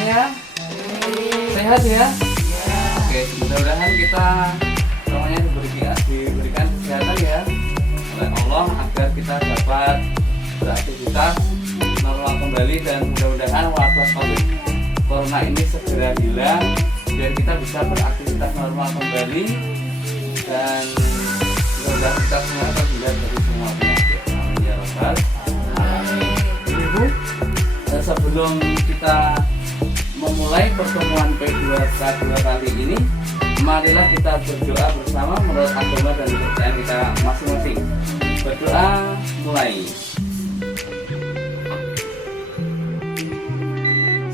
semuanya? Sehat ya? Oke, mudah-mudahan kita semuanya diberikan kesehatan ya oleh Allah agar kita dapat beraktivitas normal kembali, dan mudah-mudahan wabah COVID Corona ini segera hilang biar kita bisa beraktivitas normal kembali, dan mudah-mudahan kita semua terhindar dari semua penyakit. Amin ya rabbal alamin. Ibu, sebelum kita memulai pertemuan P2K2 kali ini, marilah kita berdoa bersama menurut agama dan kepercayaan kita masing-masing. Berdoa mulai.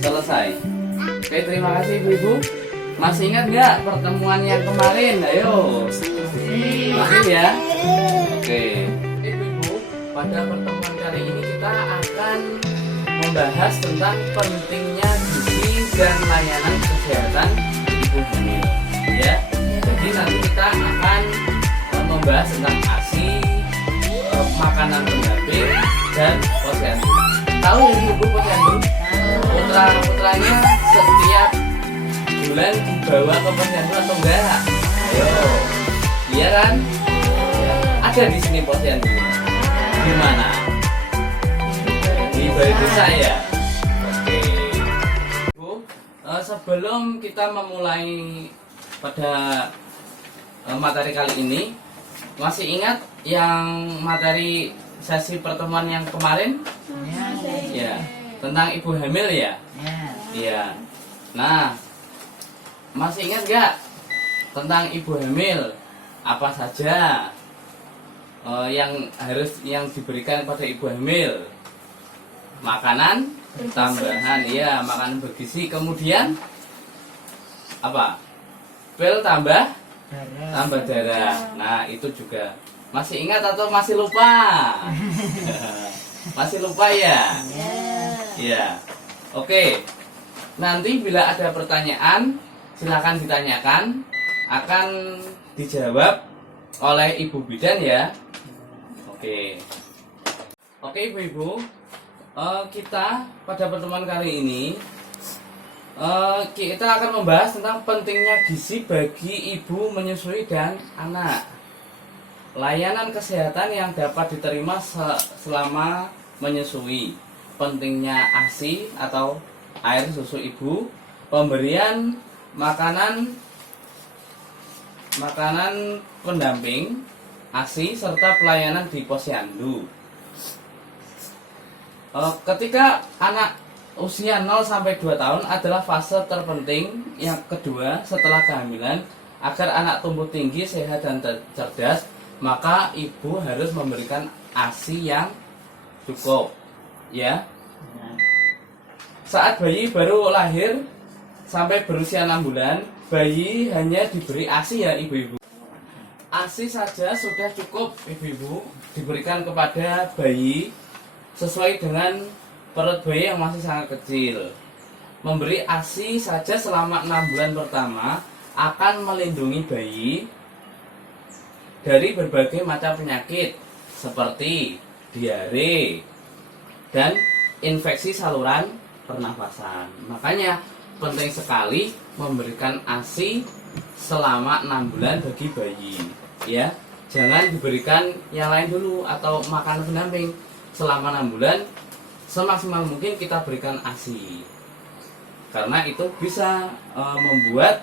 Selesai. Oke, terima kasih ibu-ibu. Masih ingat nggak pertemuan yang kemarin? Ayo. Masih ya? Oke. Ibu-ibu, pada pertemuan kali ini kita akan membahas tentang pentingnya gizi dan layanan kesehatan ibu hamil. Ya. Jadi nanti kita akan membahas tentang ASI, makanan pendamping, dan posyandu. Tahu ya ibu posyandu? Putra-putranya setiap bulan dibawa ke posyandu atau enggak? Ayo, iya kan? Ya. Ada di sini posyandu. Di mana? Di balai desa ya. Oke. Bu, sebelum kita memulai pada materi kali ini, masih ingat yang materi sesi pertemuan yang kemarin? Ya, tentang ibu hamil ya? Iya. Nah, masih ingat nggak tentang ibu hamil apa saja yang diberikan pada ibu hamil? Makanan tambahan, ya, makanan bergizi. Kemudian apa? Pil tambah darah. Nah, itu juga. Masih ingat atau masih lupa? Masih lupa ya? Ya. Oke. Nanti bila ada pertanyaan, silakan ditanyakan, akan dijawab oleh Ibu Bidan ya. Oke. Oke ibu-ibu, kita pada pertemuan kali ini kita akan membahas tentang pentingnya gizi bagi ibu menyusui dan anak. Layanan kesehatan yang dapat diterima selama menyusui, pentingnya ASI atau air susu ibu, pemberian makanan pendamping ASI, serta pelayanan di posyandu. Ketika anak usia 0 sampai 2 tahun adalah fase terpenting yang kedua setelah kehamilan. Agar anak tumbuh tinggi, sehat dan cerdas, maka ibu harus memberikan ASI yang cukup, ya. Saat bayi baru lahir sampai berusia 6 bulan, bayi hanya diberi ASI ya ibu-ibu. ASI saja sudah cukup ibu-ibu diberikan kepada bayi sesuai dengan perut bayi yang masih sangat kecil. Memberi ASI saja selama 6 bulan pertama akan melindungi bayi dari berbagai macam penyakit seperti diare dan infeksi saluran pernafasan. Makanya penting sekali memberikan ASI selama 6 bulan bagi bayi, ya. Jangan diberikan yang lain dulu atau makanan pendamping. Selama 6 bulan semaksimal mungkin kita berikan ASI, karena itu bisa membuat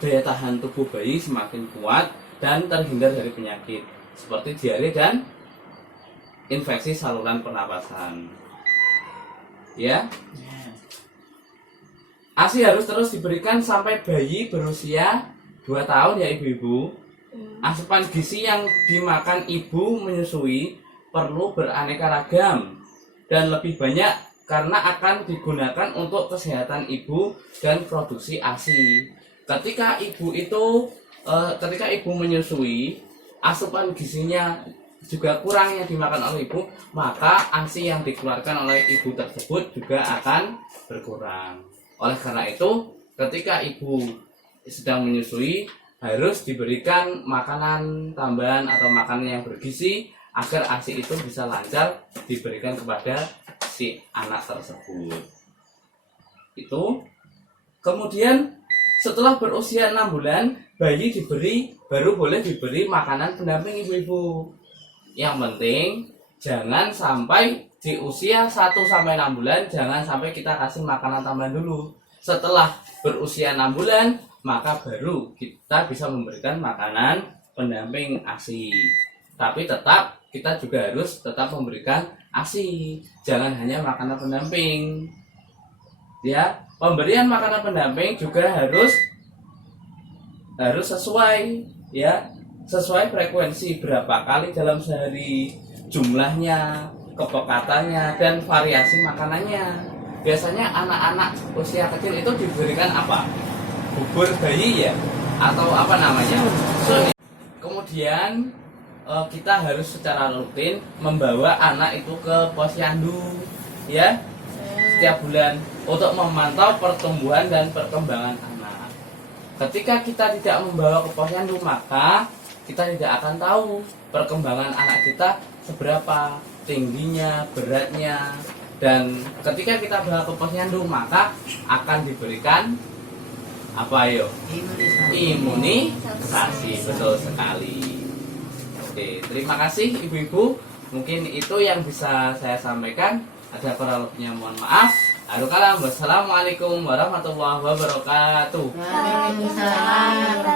daya tahan tubuh bayi semakin kuat dan terhindar dari penyakit seperti diare dan infeksi saluran pernapasan, ya. ASI harus terus diberikan sampai bayi berusia 2 tahun ya ibu-ibu. Asupan gizi yang dimakan ibu menyusui perlu beraneka ragam dan lebih banyak karena akan digunakan untuk kesehatan ibu dan produksi ASI. Ketika ibu menyusui, asupan gizinya juga kurang yang dimakan oleh ibu, maka ASI yang dikeluarkan oleh ibu tersebut juga akan berkurang. Oleh karena itu, ketika ibu sedang menyusui, harus diberikan makanan tambahan atau makanan yang bergizi agar ASI itu bisa lancar diberikan kepada si anak tersebut. itu. Kemudian setelah berusia 6 bulan, bayi baru boleh diberi makanan pendamping ibu-ibu. Yang penting jangan sampai di usia 1-6 bulan jangan sampai kita kasih makanan tambahan dulu. Setelah berusia 6 bulan, maka baru kita bisa memberikan makanan pendamping ASI. Tapi kita juga harus tetap memberikan ASI. Jangan hanya makanan pendamping. Ya, pemberian makanan pendamping juga harus sesuai, ya, sesuai frekuensi berapa kali dalam sehari, jumlahnya, kepekatannya, dan variasi makanannya. Biasanya anak-anak usia kecil itu diberikan apa? Bubur bayi ya, atau apa namanya? Kemudian kita harus secara rutin membawa anak itu ke posyandu, ya, setiap bulan untuk memantau pertumbuhan dan perkembangan anak. Ketika kita tidak membawa ke posyandu, maka kita tidak akan tahu perkembangan anak kita seberapa, tingginya, beratnya. Dan ketika kita bawa ke posyandu, maka akan diberikan apa yo? Imunisasi. Betul sekali. Oke, terima kasih ibu-ibu. Mungkin itu yang bisa saya sampaikan. Ada kurang lebihnya mohon maaf. Wassalamualaikum warahmatullahi wabarakatuh. Waalaikumsalam.